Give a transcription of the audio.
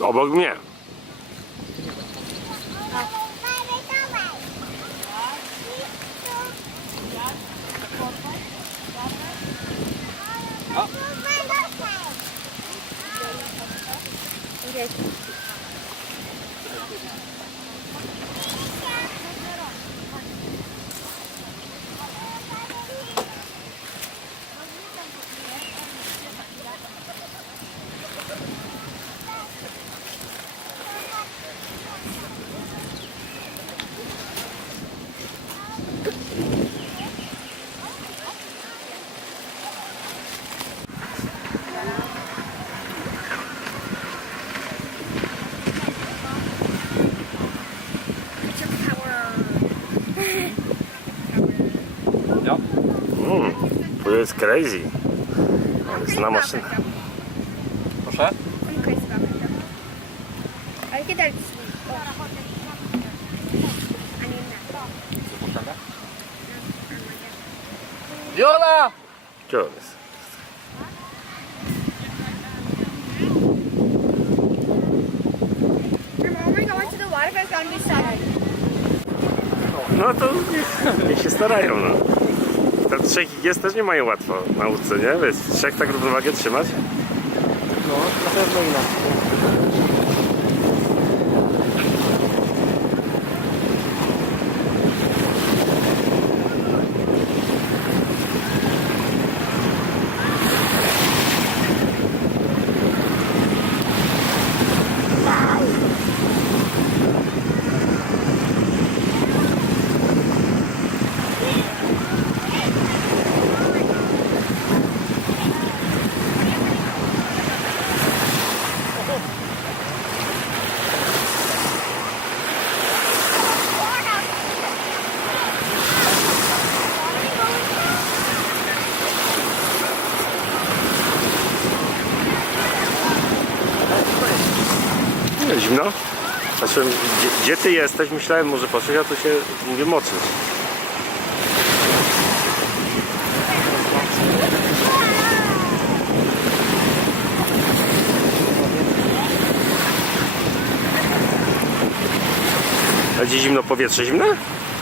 Obok mnie. Ja. To jest crazy. Ale zna maszyna. Proszę? Ale kiedy dalej? Viola! Gdzie on jest? When we go into the water, it's gonna be sad. No to niech się starają, no. Tam trzech ich jest, też nie mają łatwo w nauce, nie? Wiesz, trzech tak równowagę trzymać. No, na pewno inaczej. Nie, zimno? Znaczy, gdzie ty jesteś? Myślałem, może poszedł, a tu się, mówię, moczyć. Będzie zimno, powietrze zimne?